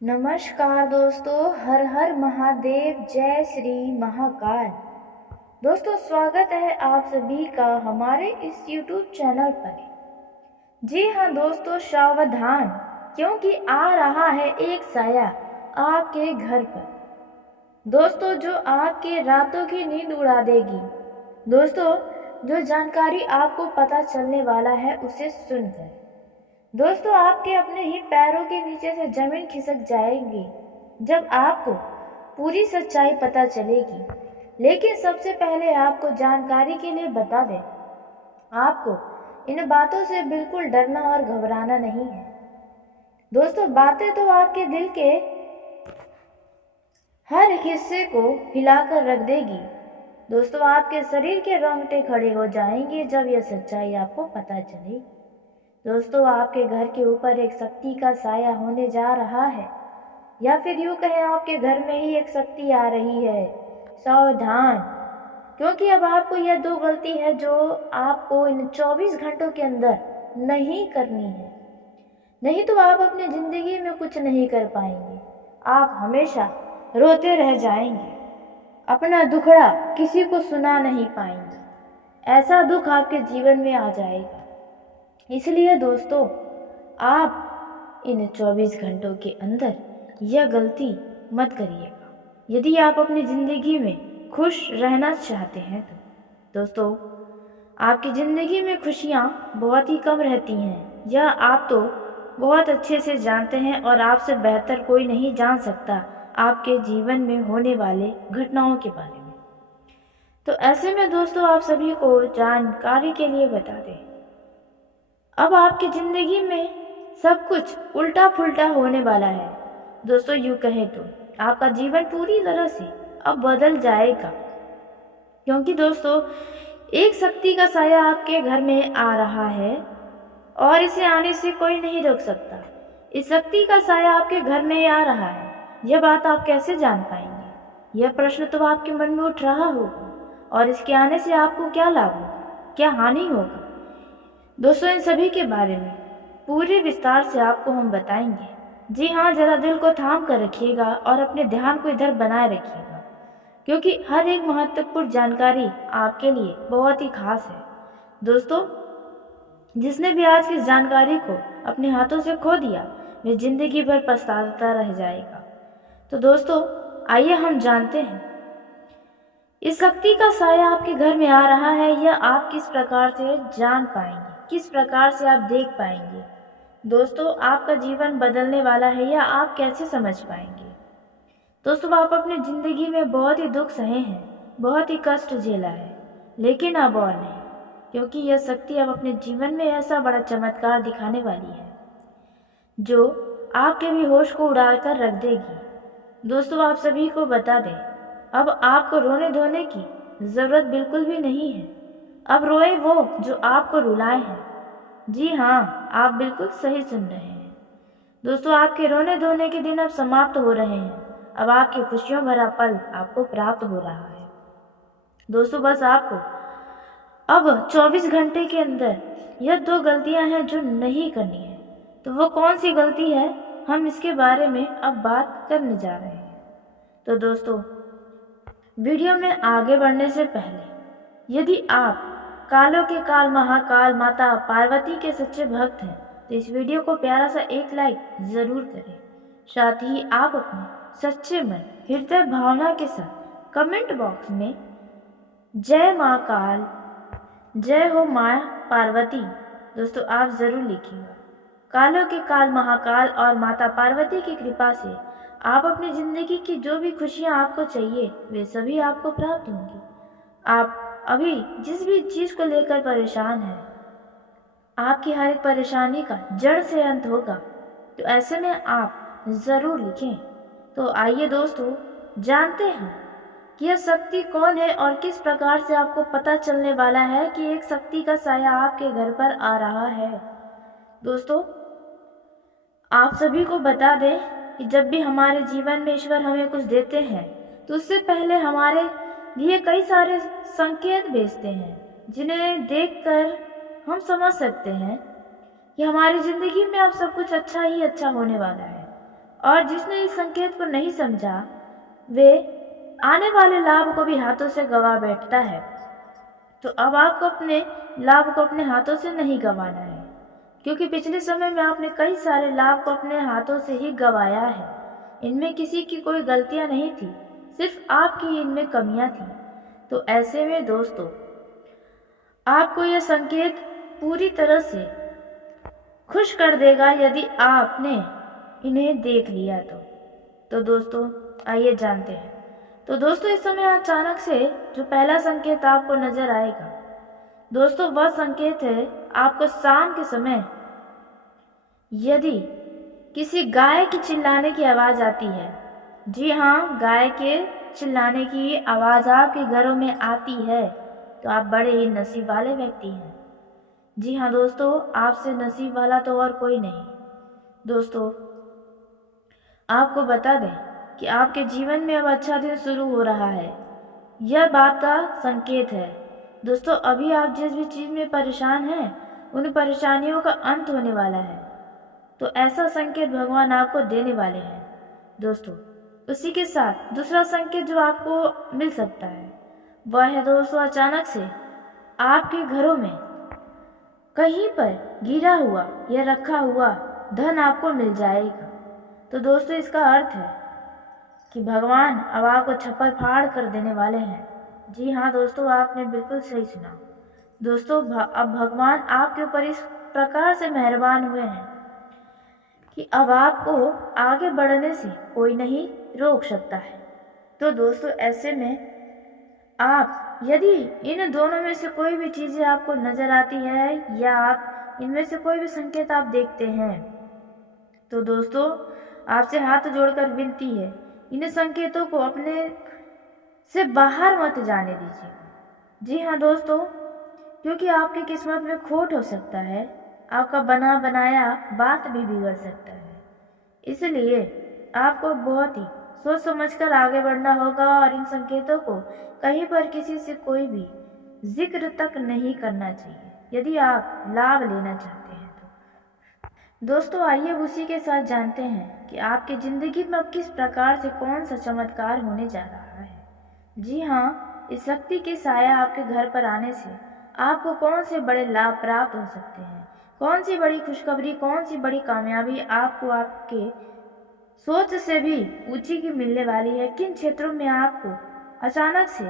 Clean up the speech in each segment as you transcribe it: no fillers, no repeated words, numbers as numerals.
नमस्कार दोस्तों, हर हर महादेव, जय श्री महाकाल। दोस्तों, स्वागत है आप सभी का हमारे इस YouTube चैनल पर। जी हाँ दोस्तों, सावधान, क्योंकि आ रहा है एक साया आपके घर पर। दोस्तों, जो आपके रातों की नींद उड़ा देगी। दोस्तों, जो जानकारी आपको पता चलने वाला है उसे सुनकर दोस्तों आपके अपने ही पैरों के नीचे से जमीन खिसक जाएगी जब आपको पूरी सच्चाई पता चलेगी। लेकिन सबसे पहले आपको जानकारी के लिए बता दें, आपको इन बातों से बिल्कुल डरना और घबराना नहीं है। दोस्तों, बातें तो आपके दिल के हर हिस्से को हिलाकर रख देगी। दोस्तों, आपके शरीर के रोंगटे खड़े हो जाएंगे जब यह सच्चाई आपको पता चलेगी। दोस्तों, आपके घर के ऊपर एक शक्ति का साया होने जा रहा है, या फिर यूं कहें आपके घर में ही एक शक्ति आ रही है। सावधान, क्योंकि अब आपको यह दो गलती है जो आपको इन 24 घंटों के अंदर नहीं करनी है। नहीं तो आप अपनी जिंदगी में कुछ नहीं कर पाएंगे। आप हमेशा रोते रह जाएंगे, अपना दुखड़ा किसी को सुना नहीं पाएंगे। ऐसा दुख आपके जीवन में आ जाएगा। इसलिए दोस्तों, आप इन 24 घंटों के अंदर यह गलती मत करिएगा। यदि आप अपनी ज़िंदगी में खुश रहना चाहते हैं तो दोस्तों, आपकी ज़िंदगी में खुशियाँ बहुत ही कम रहती हैं। यह आप तो बहुत अच्छे से जानते हैं और आपसे बेहतर कोई नहीं जान सकता आपके जीवन में होने वाले घटनाओं के बारे में। तो ऐसे में दोस्तों, आप सभी को जानकारी के लिए बता दें, अब आपकी ज़िंदगी में सब कुछ उल्टा पुल्टा होने वाला है। दोस्तों, यूँ कहें तो आपका जीवन पूरी तरह से अब बदल जाएगा, क्योंकि दोस्तों एक शक्ति का साया आपके घर में आ रहा है और इसे आने से कोई नहीं रोक सकता। इस शक्ति का साया आपके घर में आ रहा है, यह बात आप कैसे जान पाएंगे? यह प्रश्न तो आपके मन में उठ रहा होगा। और इसके आने से आपको क्या लाभ होगा, क्या हानि होगा? दोस्तों, इन सभी के बारे में पूरे विस्तार से आपको हम बताएंगे। जी हाँ, जरा दिल को थाम कर रखिएगा और अपने ध्यान को इधर बनाए रखिएगा, क्योंकि हर एक महत्वपूर्ण जानकारी आपके लिए बहुत ही खास है। दोस्तों, जिसने भी आज की इस जानकारी को अपने हाथों से खो दिया, वह जिंदगी भर पछताता रह जाएगा। तो दोस्तों, आइए हम जानते हैं इस शक्ति का साया आपके घर में आ रहा है, यह आप किस प्रकार से जान पाएंगे, किस प्रकार से आप देख पाएंगे। दोस्तों, आपका जीवन बदलने वाला है, यह आप कैसे समझ पाएंगे? दोस्तों, आप अपनी ज़िंदगी में बहुत ही दुख सहे हैं, बहुत ही कष्ट झेला है, लेकिन अब और नहीं, क्योंकि यह शक्ति अब अपने जीवन में ऐसा बड़ा चमत्कार दिखाने वाली है जो आपके भी होश को उड़ा कर रख देगी। दोस्तों, आप सभी को बता दें, अब आपको रोने धोने की ज़रूरत बिल्कुल भी नहीं है। अब रोए वो जो आपको रुलाए हैं। जी हाँ, आप बिल्कुल सही सुन रहे हैं। दोस्तों, आपके रोने धोने के दिन अब समाप्त हो रहे हैं। अब आपकी खुशियों भरा पल आपको प्राप्त हो रहा है। दोस्तों, बस आपको अब 24 घंटे के अंदर यह दो गलतियां हैं जो नहीं करनी है। तो वो कौन सी गलती है, हम इसके बारे में अब बात करने जा रहे हैं। तो दोस्तों, वीडियो में आगे बढ़ने से पहले यदि आप कालों के काल महाकाल माता पार्वती के सच्चे भक्त हैं तो इस वीडियो को प्यारा सा एक लाइक ज़रूर करें। साथ ही आप अपने सच्चे मन हृदय भावना के साथ कमेंट बॉक्स में जय माँ काल, जय हो माँ पार्वती दोस्तों आप ज़रूर लिखिएगा। कालों के काल महाकाल और माता पार्वती की कृपा से आप अपनी ज़िंदगी की जो भी खुशियाँ आपको चाहिए वे सभी आपको प्राप्त होंगी। आप अभी जिस भी चीज़ को लेकर परेशान हैं, आपकी हर एक परेशानी का जड़ से अंत होगा। तो ऐसे में आप ज़रूर लिखें। तो आइए दोस्तों, जानते हैं कि यह शक्ति कौन है और किस प्रकार से आपको पता चलने वाला है कि एक शक्ति का साया आपके घर पर आ रहा है। दोस्तों, आप सभी को बता दें कि जब भी हमारे जीवन में ईश्वर हमें कुछ देते हैं तो उससे पहले हमारे लिए कई सारे संकेत भेजते हैं, जिन्हें देखकर हम समझ सकते हैं कि हमारी ज़िंदगी में अब सब कुछ अच्छा ही अच्छा होने वाला है। और जिसने इस संकेत को नहीं समझा वे आने वाले लाभ को भी हाथों से गंवा बैठता है। तो अब आपको अपने लाभ को अपने हाथों से नहीं गंवाना है, क्योंकि पिछले समय में आपने कई सारे लाभ को अपने हाथों से ही गंवाया है। इनमें किसी की कोई गलतियां नहीं थी, सिर्फ आपकी इनमें कमियां थी। तो ऐसे में दोस्तों आपको यह संकेत पूरी तरह से खुश कर देगा यदि आपने इन्हें देख लिया तो दोस्तों आइए जानते हैं। तो दोस्तों इस समय अचानक से जो पहला संकेत आपको नजर आएगा दोस्तों वह संकेत है आपको शाम के समय यदि किसी गाय की चिल्लाने की आवाज आती है। जी हाँ, गाय के चिल्लाने की आवाज आपके घरों में आती है तो आप बड़े ही नसीब वाले व्यक्ति हैं। जी हाँ दोस्तों, आपसे नसीब वाला तो और कोई नहीं। दोस्तों आपको बता दें कि आपके जीवन में अब अच्छा दिन शुरू हो रहा है, यह बात का संकेत है। दोस्तों अभी आप जिस भी चीज़ में परेशान हैं उन परेशानियों का अंत होने वाला है, तो ऐसा संकेत भगवान आपको देने वाले हैं। दोस्तों उसी के साथ दूसरा संकेत जो आपको मिल सकता है वह है दोस्तों अचानक से आपके घरों में कहीं पर गिरा हुआ या रखा हुआ धन आपको मिल जाएगा। तो दोस्तों इसका अर्थ है कि भगवान अब आपको छप्पर फाड़ कर देने वाले हैं। जी हाँ दोस्तों, आपने बिल्कुल सही सुना। दोस्तों अब भगवान आपके ऊपर इस प्रकार से मेहरबान हुए हैं कि अब आपको आगे बढ़ने से कोई नहीं रोक सकता है। तो दोस्तों ऐसे में आप यदि इन दोनों में से कोई भी चीज़ें आपको नज़र आती है या आप इनमें से कोई भी संकेत आप देखते हैं तो दोस्तों आपसे हाथ जोड़कर विनती है, इन संकेतों को अपने से बाहर मत जाने दीजिए। जी हाँ दोस्तों, क्योंकि आपकी किस्मत में खोट हो सकता है, आपका बना बनाया बात भी बिगड़ सकता है। इसलिए आपको बहुत ही सोच समझकर आगे बढ़ना होगा और इन संकेतों को कहीं पर किसी से कोई भी जिक्र तक नहीं करना चाहिए यदि आप लाभ लेना चाहते हैं तो। दोस्तों आइए उसी के साथ जानते हैं कि आपकी ज़िंदगी में अब किस प्रकार से कौन सा चमत्कार होने जा रहा है। जी हाँ, इस शक्ति के साया आपके घर पर आने से आपको कौन से बड़े लाभ प्राप्त हो सकते हैं, कौन सी बड़ी खुशखबरी, कौन सी बड़ी कामयाबी आपको आपके सोच से भी ऊंची की मिलने वाली है, किन क्षेत्रों में आपको अचानक से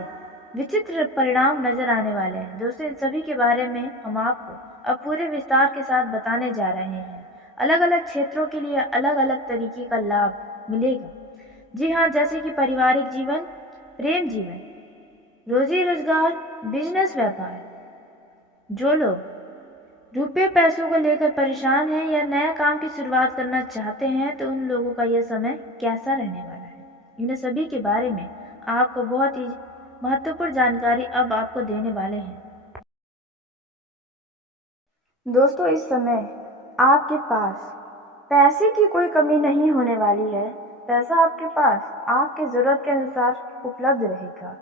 विचित्र परिणाम नजर आने वाले हैं। दोस्तों इन सभी के बारे में हम आपको अब पूरे विस्तार के साथ बताने जा रहे हैं। अलग अलग क्षेत्रों के लिए अलग अलग तरीके का लाभ मिलेगा। जी हाँ, जैसे कि पारिवारिक जीवन, प्रेम जीवन, रोजी रोजगार, बिजनेस, व्यापार। जो लोग रुपये पैसों को लेकर परेशान हैं या नया काम की शुरुआत करना चाहते हैं तो उन लोगों का यह समय कैसा रहने वाला है, इन सभी के बारे में आपको बहुत ही महत्वपूर्ण जानकारी अब आपको देने वाले हैं। दोस्तों इस समय आपके पास पैसे की कोई कमी नहीं होने वाली है। पैसा आपके पास आपके ज़रूरत के अनुसार उपलब्ध रहेगा।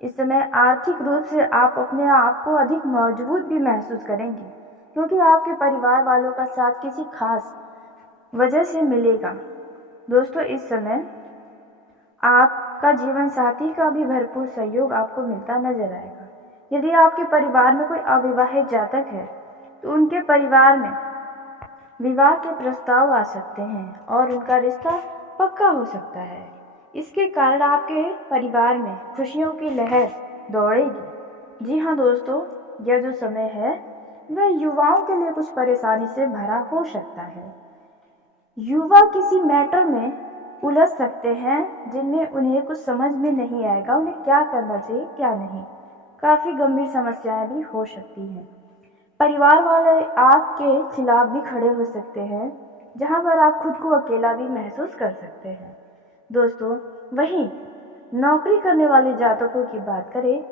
इस समय आर्थिक रूप से आप अपने आप को अधिक मजबूत भी महसूस करेंगे, क्योंकि आपके परिवार वालों का साथ किसी खास वजह से मिलेगा। दोस्तों इस समय आपका जीवन साथी का भी भरपूर सहयोग आपको मिलता नजर आएगा। यदि आपके परिवार में कोई अविवाहित जातक है तो उनके परिवार में विवाह के प्रस्ताव आ सकते हैं और उनका रिश्ता पक्का हो सकता है। इसके कारण आपके परिवार में खुशियों की लहर दौड़ेगी। जी हाँ दोस्तों, यह जो समय है वह युवाओं के लिए कुछ परेशानी से भरा हो सकता है। युवा किसी मैटर में उलझ सकते हैं जिनमें उन्हें कुछ समझ में नहीं आएगा, उन्हें क्या करना चाहिए क्या नहीं। काफ़ी गंभीर समस्याएं भी हो सकती हैं। परिवार वाले आपके खिलाफ भी खड़े हो सकते हैं, जहां पर आप खुद को अकेला भी महसूस कर सकते हैं। दोस्तों वहीं नौकरी करने वाले जातकों की बात करें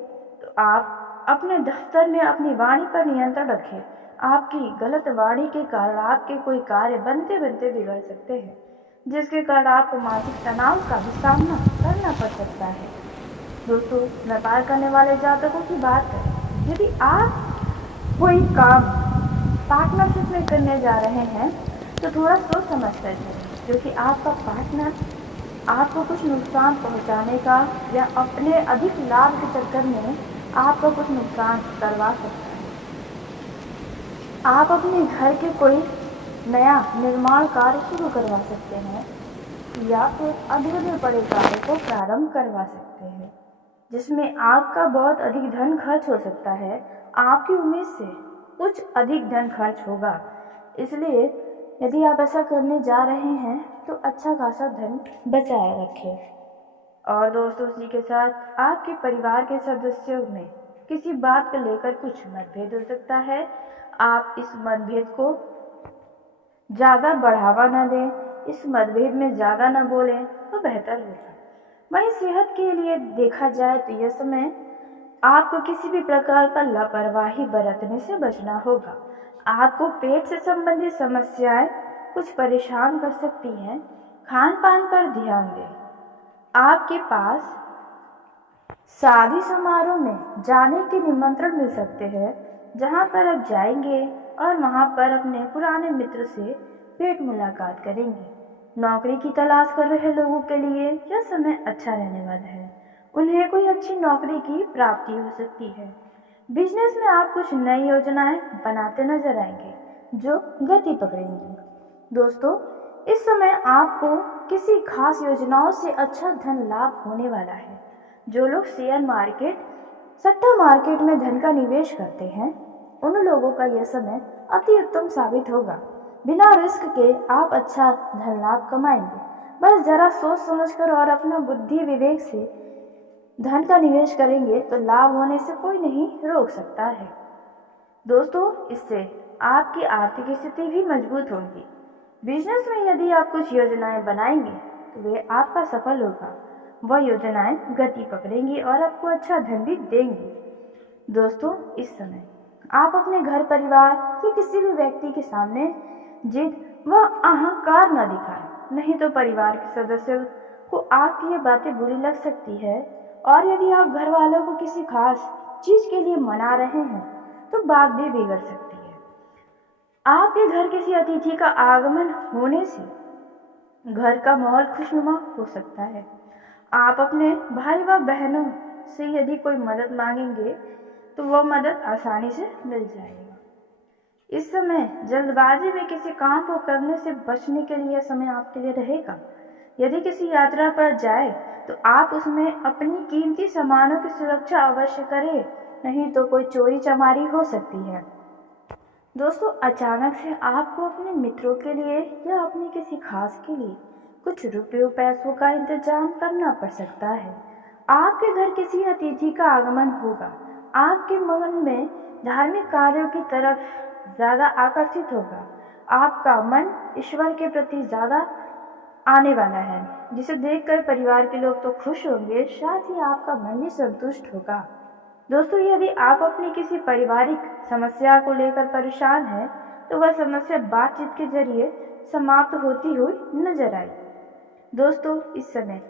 तो आप अपने दफ्तर में अपनी वाणी पर नियंत्रण रखें। आपकी गलत वाणी के कारण आपके कोई कार्य बनते बनते बिगड़ सकते हैं, जिसके कारण आपको मानसिक तनाव का भी सामना करना पड़ सकता है। दोस्तों व्यापार करने वाले जातकों की बात करें, यदि आप कोई काम पार्टनरशिप में करने जा रहे हैं तो थोड़ा सोच समझ कर करें। जो कि आपका पार्टनर आपको कुछ नुकसान पहुंचाने का या अपने अधिक लाभ के चक्कर में आपको कुछ नुकसान करवा सकता है। आप अपने घर के कोई नया निर्माण कार्य शुरू करवा सकते हैं या फिर अधूरे पड़े कार्य को प्रारंभ करवा सकते हैं, जिसमें आपका बहुत अधिक धन खर्च हो सकता है। आपकी उम्मीद से कुछ अधिक धन खर्च होगा, इसलिए यदि आप ऐसा करने जा रहे हैं तो अच्छा खासा धन बचाए रखें। और दोस्तों, इसी के साथ आपके परिवार के सदस्यों में किसी बात को लेकर कुछ मतभेद हो सकता है। आप इस मतभेद को ज़्यादा बढ़ावा न दें, इस मतभेद में ज़्यादा न बोलें तो बेहतर होगा। वहीं सेहत के लिए देखा जाए तो यह समय आपको किसी भी प्रकार का लापरवाही बरतने से बचना होगा। आपको पेट से संबंधित समस्याएं कुछ परेशान कर सकती हैं। खान पान पर ध्यान दें। आपके पास शादी समारोह में जाने के निमंत्रण मिल सकते हैं, जहां पर आप जाएंगे और वहां पर अपने पुराने मित्र से भेंट मुलाकात करेंगे। नौकरी की तलाश कर रहे लोगों के लिए यह समय अच्छा रहने वाला है। उन्हें कोई अच्छी नौकरी की प्राप्ति हो सकती है। बिजनेस में आप कुछ नई योजनाएं बनाते नजर आएंगे जो गति पकड़ेंगी। दोस्तों, इस समय आपको किसी खास योजनाओं से अच्छा धन लाभ होने वाला है। जो लोग शेयर मार्केट, सट्टा मार्केट में धन का निवेश करते हैं, उन लोगों का यह समय अति उत्तम साबित होगा। बिना रिस्क के आप अच्छा धन लाभ कमाएंगे। बस जरा सोच समझकर और अपना बुद्धि विवेक से धन का निवेश करेंगे तो लाभ होने से कोई नहीं रोक सकता है। दोस्तों, इससे आपकी आर्थिक स्थिति भी मजबूत होगी। बिजनेस में यदि आप कुछ योजनाएं बनाएंगे तो वे आपका सफल होगा। वह योजनाएं गति पकड़ेंगी और आपको अच्छा धन भी देंगी। दोस्तों, इस समय आप अपने घर परिवार या किसी भी व्यक्ति के सामने जिद व अहंकार न दिखाएं, नहीं तो परिवार के सदस्यों को आपकी ये बातें बुरी लग सकती है। और यदि आप घर वालों को किसी खास चीज के लिए मना रहे हैं तो बात भी बिगड़ सकती है। आपके घर किसी अतिथि का आगमन होने से घर का माहौल खुशनुमा हो सकता है। आप अपने भाई व बहनों से यदि कोई मदद मांगेंगे तो वह मदद आसानी से मिल जाएगा। इस समय जल्दबाजी में किसी काम को करने से बचने के लिए यह समय आपके लिए रहेगा। यदि किसी यात्रा पर जाए तो आप उसमें अपनी कीमती सामानों की सुरक्षा अवश्य करें, नहीं तो कोई चोरी चमारी हो सकती है। दोस्तों, अचानक से आपको अपने मित्रों के लिए या अपने किसी खास के लिए कुछ रुपयों पैसों का इंतजाम करना पड़ सकता है। आपके घर किसी अतिथि का आगमन होगा। आपके मन में धार्मिक कार्यों की तरफ ज़्यादा आकर्षित होगा। आपका मन ईश्वर के प्रति ज़्यादा आने वाला है, जिसे देखकर परिवार के लोग तो खुश होंगे, साथ ही आपका मन भी संतुष्ट होगा। दोस्तों, यदि आप अपनी किसी पारिवारिक समस्या को लेकर परेशान हैं तो वह समस्या बातचीत के जरिए समाप्त होती हुई नजर आई। दोस्तों, इस समय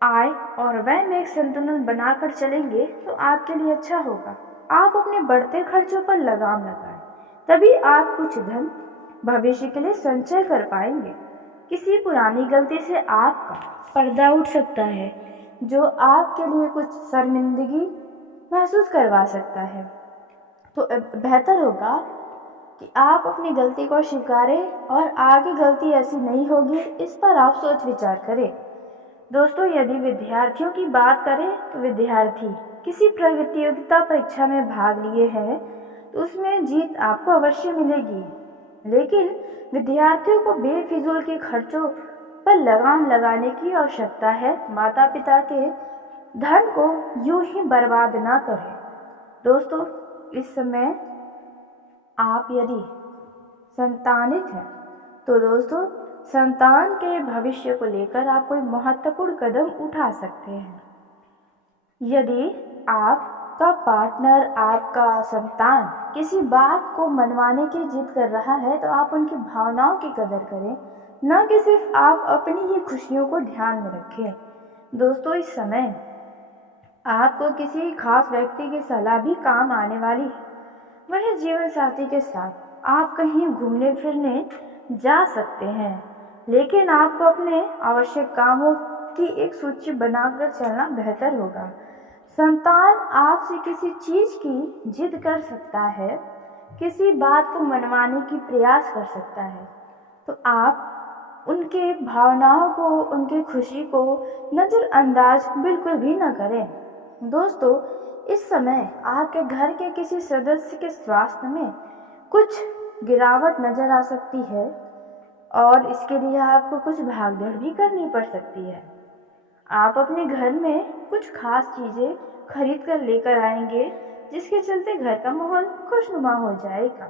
आय और व्यय में एक संतुलन बनाकर चलेंगे तो आपके लिए अच्छा होगा। आप अपने बढ़ते खर्चों पर लगाम लगाएं, तभी आप कुछ धन भविष्य के लिए संचय कर पाएंगे। किसी पुरानी गलती से आपका पर्दा उठ सकता है जो आपके लिए कुछ शर्मिंदगी महसूस करवा सकता है। तो बेहतर होगा कि आप अपनी गलती को स्वीकारें और आगे गलती ऐसी नहीं होगी, इस पर आप सोच विचार करें। दोस्तों, यदि विद्यार्थियों की बात करें तो विद्यार्थी किसी प्रतियोगिता परीक्षा में भाग लिए हैं तो उसमें जीत आपको अवश्य मिलेगी, लेकिन विद्यार्थियों को बेफिजूल के खर्चों पर लगाम लगाने की आवश्यकता है। माता पिता के धन को यूं ही बर्बाद ना करें। दोस्तों, इस समय आप यदि संतानित हैं तो दोस्तों, संतान के भविष्य को लेकर आप कोई महत्वपूर्ण कदम उठा सकते हैं। यदि आपका पार्टनर, आपका संतान किसी बात को मनवाने की जिद कर रहा है तो आप उनकी भावनाओं की कदर करें, न कि सिर्फ आप अपनी ही खुशियों को ध्यान में रखें। दोस्तों, इस समय आपको किसी खास व्यक्ति की सलाह भी काम आने वाली है। वही जीवन साथी के साथ आप कहीं घूमने फिरने जा सकते हैं। लेकिन आपको अपने आवश्यक कामों की एक सूची बनाकर चलना बेहतर होगा। संतान आपसे किसी चीज की जिद कर सकता है, किसी बात को मनवाने की प्रयास कर सकता है, तो आप उनके भावनाओं को, उनकी खुशी को नज़रअंदाज बिल्कुल भी न करें। दोस्तों, इस समय आपके घर के किसी सदस्य के स्वास्थ्य में कुछ गिरावट नजर आ सकती है और इसके लिए आपको कुछ भागदौड़ भी करनी पड़ सकती है। आप अपने घर में कुछ खास चीज़ें खरीद कर लेकर आएंगे, जिसके चलते घर का माहौल खुशनुमा हो जाएगा।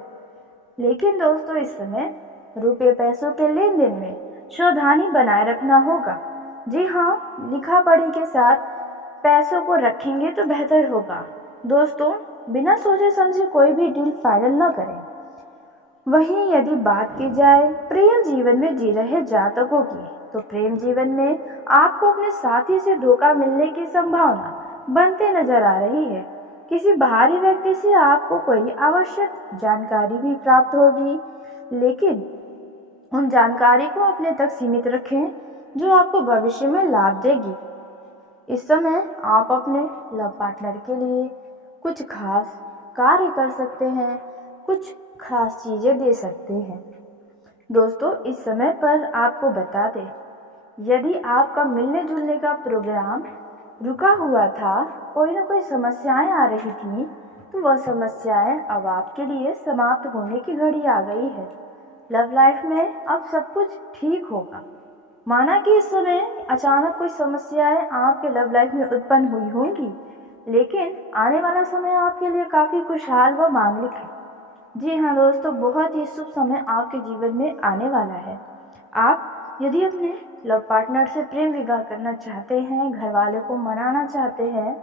लेकिन दोस्तों, इस समय रुपये पैसों के लेन देन में सावधानी बनाए रखना होगा। जी हाँ, लिखा पढ़ी के साथ पैसों को रखेंगे तो बेहतर होगा। दोस्तों, बिना सोचे समझे कोई भी डील फाइनल न करें। वहीं यदि बात की जाए प्रेम जीवन में जी रहे जातकों की, तो प्रेम जीवन में आपको अपने साथी से धोखा मिलने की संभावना बनते नजर आ रही है। किसी बाहरी व्यक्ति से आपको कोई आवश्यक जानकारी भी प्राप्त होगी, लेकिन उन जानकारी को अपने तक सीमित रखें जो आपको भविष्य में लाभ देगी। इस समय आप अपने लव पार्टनर के लिए कुछ खास कार्य कर सकते हैं, कुछ खास चीज़ें दे सकते हैं। दोस्तों, इस समय पर आपको बता दें, यदि आपका मिलने जुलने का प्रोग्राम रुका हुआ था, कोई ना कोई समस्याएं आ रही थी, तो वह समस्याएं अब आपके लिए समाप्त होने की घड़ी आ गई है। लव लाइफ में अब सब कुछ ठीक होगा। माना कि इस समय अचानक कोई समस्याएं आपके लव लाइफ में उत्पन्न हुई होंगी, लेकिन आने वाला समय आपके लिए काफ़ी खुशहाल व मांगलिक है। जी हाँ दोस्तों, बहुत ही शुभ समय आपके जीवन में आने वाला है। आप यदि अपने लव पार्टनर से प्रेम विवाह करना चाहते हैं, घर वालों को मनाना चाहते हैं,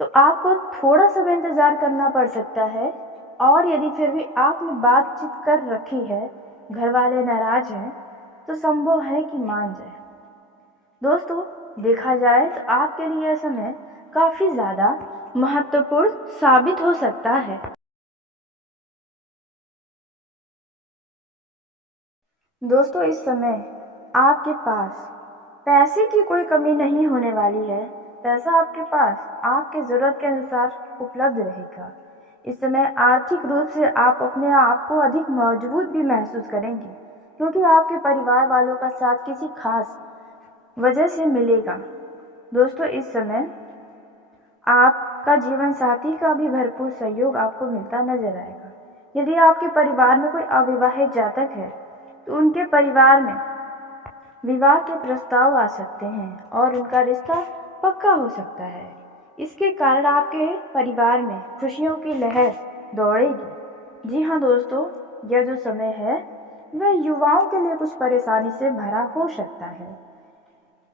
तो आपको थोड़ा समय इंतज़ार करना पड़ सकता है। और यदि फिर भी आपने बातचीत कर रखी है, घर वाले नाराज हैं, तो संभव है कि मान जाए। दोस्तों, देखा जाए तो आपके लिए यह समय काफ़ी ज़्यादा महत्वपूर्ण साबित हो सकता है। दोस्तों, इस समय आपके पास पैसे की कोई कमी नहीं होने वाली है। पैसा आपके पास आपके ज़रूरत के अनुसार उपलब्ध रहेगा। इस समय आर्थिक रूप से आप अपने आप को अधिक मजबूत भी महसूस करेंगे, क्योंकि आपके परिवार वालों का साथ किसी खास वजह से मिलेगा। दोस्तों, इस समय आपका जीवन साथी का भी भरपूर सहयोग आपको मिलता नजर आएगा। यदि आपके परिवार में कोई अविवाहित जातक है, तो उनके परिवार में विवाह के प्रस्ताव आ सकते हैं और उनका रिश्ता पक्का हो सकता है। इसके कारण आपके परिवार में खुशियों की लहर दौड़ेगी। जी हाँ दोस्तों, यह जो समय है वह युवाओं के लिए कुछ परेशानी से भरा हो सकता है।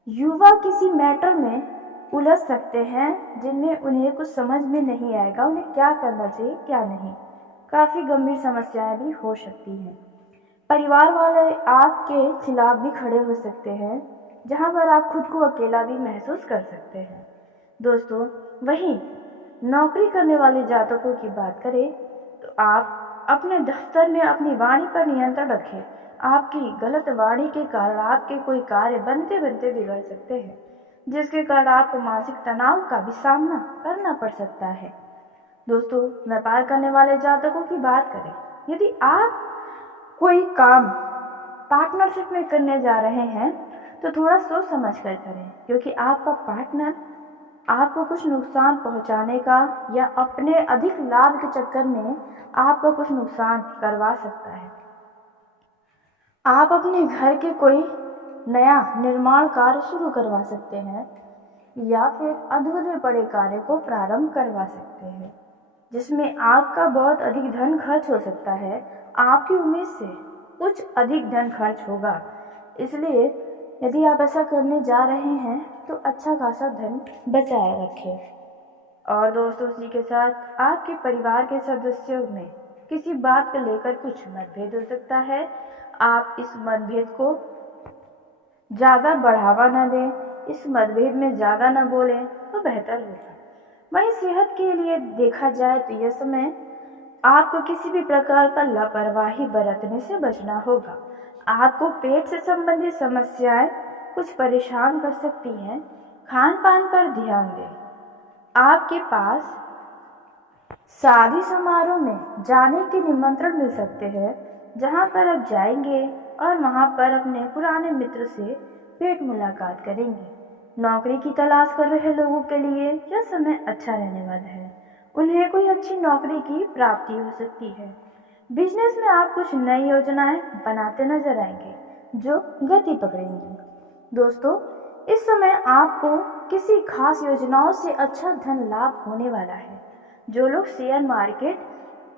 युवा किसी मैटर में उलझ सकते हैं जिनमें उन्हें कुछ समझ में नहीं आएगा, उन्हें क्या करना चाहिए क्या नहीं। काफ़ी गंभीर समस्याएं भी हो सकती हैं। परिवार वाले आपके खिलाफ भी खड़े हो सकते हैं, जहां पर आप खुद को अकेला भी महसूस कर सकते हैं। दोस्तों, वहीं नौकरी करने वाले जातकों की बात करें, तो आप अपने दफ्तर में अपनी वाणी पर नियंत्रण रखें। आपकी गलत वाणी के कारण आपके कोई कार्य बनते बनते बिगड़ सकते हैं, जिसके कारण आपको मानसिक तनाव का भी सामना करना पड़ सकता है। दोस्तों, व्यापार करने वाले जातकों की बात करें, यदि आप कोई काम पार्टनरशिप में करने जा रहे हैं, तो थोड़ा सोच समझ कर करें, क्योंकि आपका पार्टनर आपको कुछ नुकसान पहुंचाने का या अपने अधिक लाभ के चक्कर में आपको कुछ नुकसान करवा सकता है। आप अपने घर के कोई नया निर्माण कार्य शुरू करवा सकते हैं या फिर अधूरे पड़े कार्य को प्रारंभ करवा सकते हैं, जिसमें आपका बहुत अधिक धन खर्च हो सकता है। आपकी उम्मीद से कुछ अधिक धन खर्च होगा, इसलिए यदि आप ऐसा करने जा रहे हैं तो अच्छा खासा धन बचाए रखें। और दोस्तों, इसी के साथ आपके परिवार के सदस्यों में किसी बात को लेकर कुछ मतभेद हो सकता है। आप इस मतभेद को ज़्यादा बढ़ावा न दें, इस मतभेद में ज़्यादा न बोलें तो बेहतर होगा। वहीं सेहत के लिए देखा जाए तो यह समय आपको किसी भी प्रकार का लापरवाही बरतने से बचना होगा। आपको पेट से संबंधित समस्याएं कुछ परेशान कर सकती हैं। खान पान पर ध्यान दें। आपके पास शादी समारोह में जाने के निमंत्रण मिल सकते हैं, जहां पर आप जाएंगे और वहां पर अपने पुराने मित्र से भेंट मुलाकात करेंगे। नौकरी की तलाश कर रहे लोगों के लिए यह समय अच्छा रहने वाला है। उन्हें कोई अच्छी नौकरी की प्राप्ति हो सकती है। बिजनेस में आप कुछ नई योजनाएं बनाते नजर आएंगे जो गति पकड़ेंगी। दोस्तों, इस समय आपको किसी खास योजनाओं से अच्छा धन लाभ होने वाला है। जो लोग शेयर मार्केट,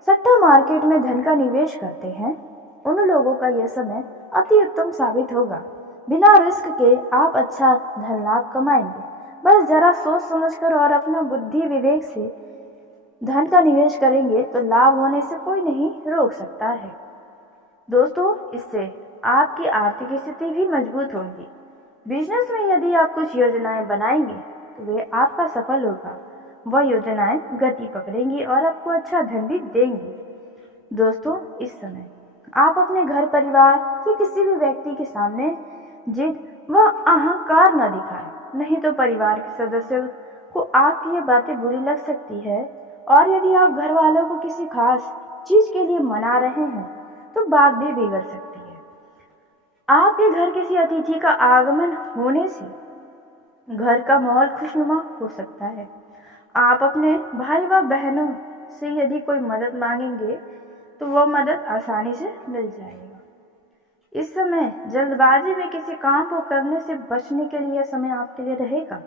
सट्टा मार्केट में धन का निवेश करते हैं, उन लोगों का यह समय अति उत्तम साबित होगा। बिना रिस्क के आप अच्छा धन लाभ कमाएंगे। बस जरा सोच समझकर और अपना बुद्धि विवेक से धन का निवेश करेंगे तो लाभ होने से कोई नहीं रोक सकता है। दोस्तों, इससे आपकी आर्थिक स्थिति भी मजबूत होगी। बिजनेस में यदि आप कुछ योजनाएं बनाएंगे तो वे आपका सफल होगा। वह योजनाएं गति पकड़ेंगी और आपको अच्छा धन भी देंगी। दोस्तों, इस समय आप अपने घर परिवार या किसी भी व्यक्ति के सामने जिद व अहंकार न दिखाएं, नहीं तो परिवार के सदस्यों को आपकी ये बातें बुरी लग सकती है। और यदि आप घर वालों को किसी खास चीज के लिए मना रहे हैं तो बात भी बिगड़ सकती है। आपके घर किसी अतिथि का आगमन होने से घर का माहौल खुशनुमा हो सकता है। आप अपने भाई व बहनों से यदि कोई मदद मांगेंगे तो वह मदद आसानी से मिल जाएगी। इस समय जल्दबाजी में किसी काम को करने से बचने के लिए समय आपके लिए रहेगा।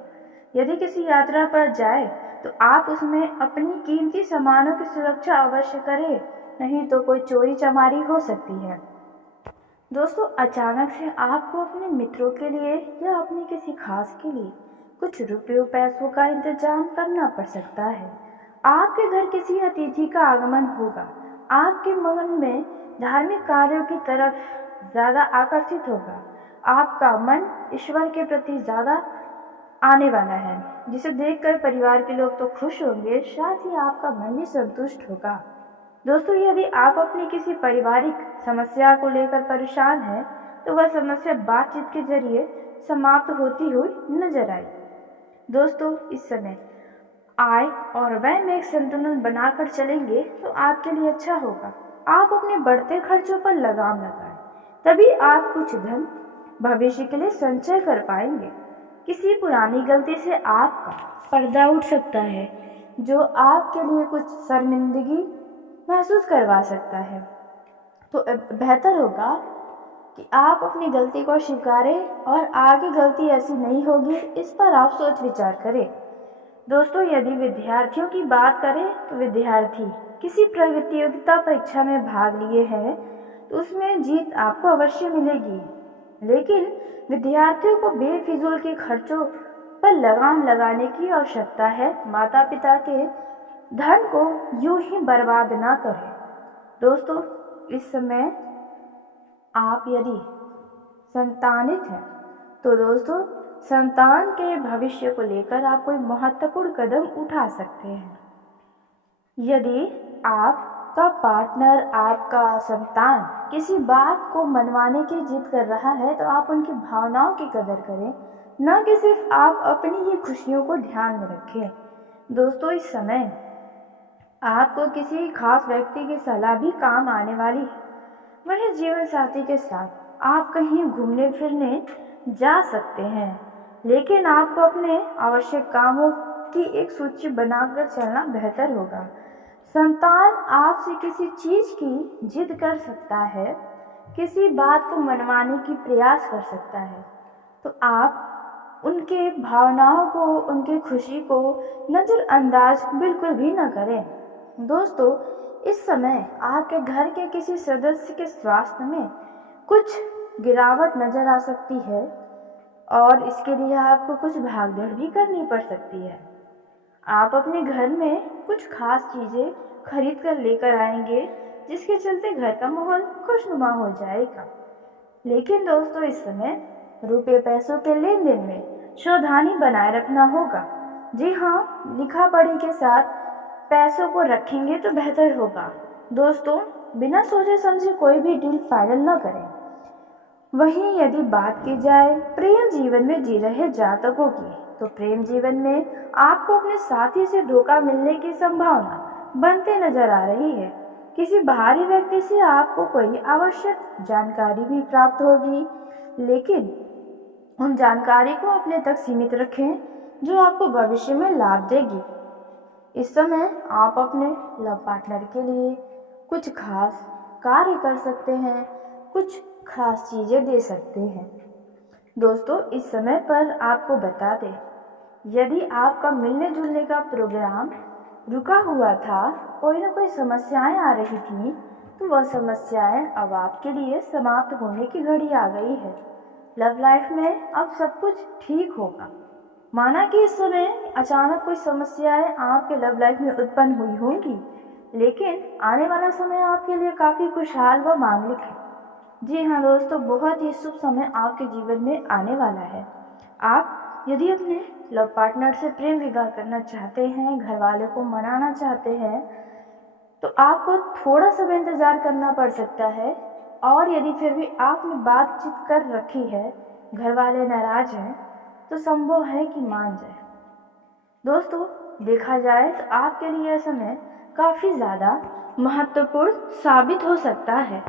यदि किसी यात्रा पर जाए तो आप उसमें अपनी कीमती सामानों की सुरक्षा अवश्य करें, नहीं तो कोई चोरी चमारी हो सकती है। दोस्तों, अचानक से आपको अपने मित्रों के लिए या अपने किसी खास के लिए कुछ रुपयों पैसों का इंतजाम करना पड़ सकता है। आपके घर किसी अतिथि का आगमन होगा। आपके मन में धार्मिक कार्यों की तरफ ज्यादा आकर्षित होगा। आपका मन ईश्वर के प्रति ज्यादा आने वाला है, जिसे देखकर परिवार के लोग तो खुश होंगे, साथ ही आपका मन भी संतुष्ट होगा। दोस्तों, यदि आप अपनी किसी पारिवारिक समस्या को लेकर परेशान हैं तो वह समस्या बातचीत के जरिए समाप्त होती हुई नजर आए। दोस्तों, इस समय आय और व्यय में एक संतुलन बनाकर चलेंगे तो आपके लिए अच्छा होगा। आप अपने बढ़ते खर्चों पर लगाम लगाएं, तभी आप कुछ धन भविष्य के लिए संचय कर पाएंगे। किसी पुरानी गलती से आपका पर्दा उठ सकता है जो आपके लिए कुछ शर्मिंदगी महसूस करवा सकता है। तो बेहतर होगा कि आप अपनी गलती को स्वीकारें और आगे गलती ऐसी नहीं होगी, इस पर आप सोच विचार करें। दोस्तों, यदि विद्यार्थियों की बात करें तो विद्यार्थी किसी प्रतियोगिता परीक्षा में भाग लिए हैं तो उसमें जीत आपको अवश्य मिलेगी। लेकिन विद्यार्थियों को बेफिजूल के खर्चों पर लगाम लगाने की आवश्यकता है। माता पिता के धन को यूं ही बर्बाद ना करें। दोस्तों, इस समय आप यदि संतानित हैं तो दोस्तों संतान के भविष्य को लेकर आप कोई महत्वपूर्ण कदम उठा सकते हैं। यदि आपका पार्टनर, आपका संतान किसी बात को मनवाने की जिद कर रहा है तो आप उनकी भावनाओं की कदर करें, न कि सिर्फ आप अपनी ही खुशियों को ध्यान में रखें। दोस्तों, इस समय आपको किसी खास व्यक्ति की सलाह भी काम आने वाली है। वही जीवन साथी के साथ आप कहीं घूमने फिरने जा सकते हैं, लेकिन आपको अपने आवश्यक कामों की एक सूची बनाकर चलना बेहतर होगा। संतान आपसे किसी चीज की जिद कर सकता है, किसी बात को मनवाने की प्रयास कर सकता है, तो आप उनके भावनाओं को, उनकी खुशी को नज़रअंदाज बिल्कुल भी न करें। दोस्तों, इस समय आपके घर के किसी सदस्य के स्वास्थ्य में कुछ गिरावट नजर आ सकती है और इसके लिए आपको कुछ भागदौड़ भी करनी पड़ सकती है। आप अपने घर में कुछ खास चीजें खरीद कर लेकर आएंगे, जिसके चलते घर का माहौल खुशनुमा हो जाएगा। लेकिन दोस्तों, इस समय रुपये पैसों के लेन देन में सावधानी बनाए रखना होगा। जी हाँ, लिखा पढ़ी के साथ पैसों को रखेंगे तो बेहतर होगा। दोस्तों, बिना सोचे समझे कोई भी डील फाइनल न करें। वहीं यदि बात की जाए प्रेम जीवन में जी रहे जातकों की, तो प्रेम जीवन में आपको अपने साथी से धोखा मिलने की संभावना बनते नजर आ रही है। किसी बाहरी व्यक्ति से आपको कोई आवश्यक जानकारी भी प्राप्त होगी, लेकिन उन जानकारी को अपने तक सीमित रखें जो आपको भविष्य में लाभ देगी। इस समय आप अपने लव पार्टनर के लिए कुछ खास कार्य कर सकते हैं, कुछ खास चीज़ें दे सकते हैं। दोस्तों, इस समय पर आपको बता दें, यदि आपका मिलने जुलने का प्रोग्राम रुका हुआ था, कोई ना कोई समस्याएं आ रही थी, तो वह समस्याएं अब आपके लिए समाप्त होने की घड़ी आ गई है। लव लाइफ में अब सब कुछ ठीक होगा। माना कि इस समय अचानक कोई समस्याएं आपके लव लाइफ में उत्पन्न हुई होंगी, लेकिन आने वाला समय आपके लिए काफ़ी खुशहाल व मांगलिक है। जी हाँ दोस्तों, बहुत ही शुभ समय आपके जीवन में आने वाला है। आप यदि अपने लव पार्टनर से प्रेम विवाह करना चाहते हैं, घर वाले को मनाना चाहते हैं, तो आपको थोड़ा समय इंतज़ार करना पड़ सकता है। और यदि फिर भी आपने बातचीत कर रखी है, घर वाले नाराज हैं, तो संभव है कि मान जाए। दोस्तों, देखा जाए तो आपके लिए यह समय काफ़ी ज़्यादा महत्वपूर्ण साबित हो सकता है।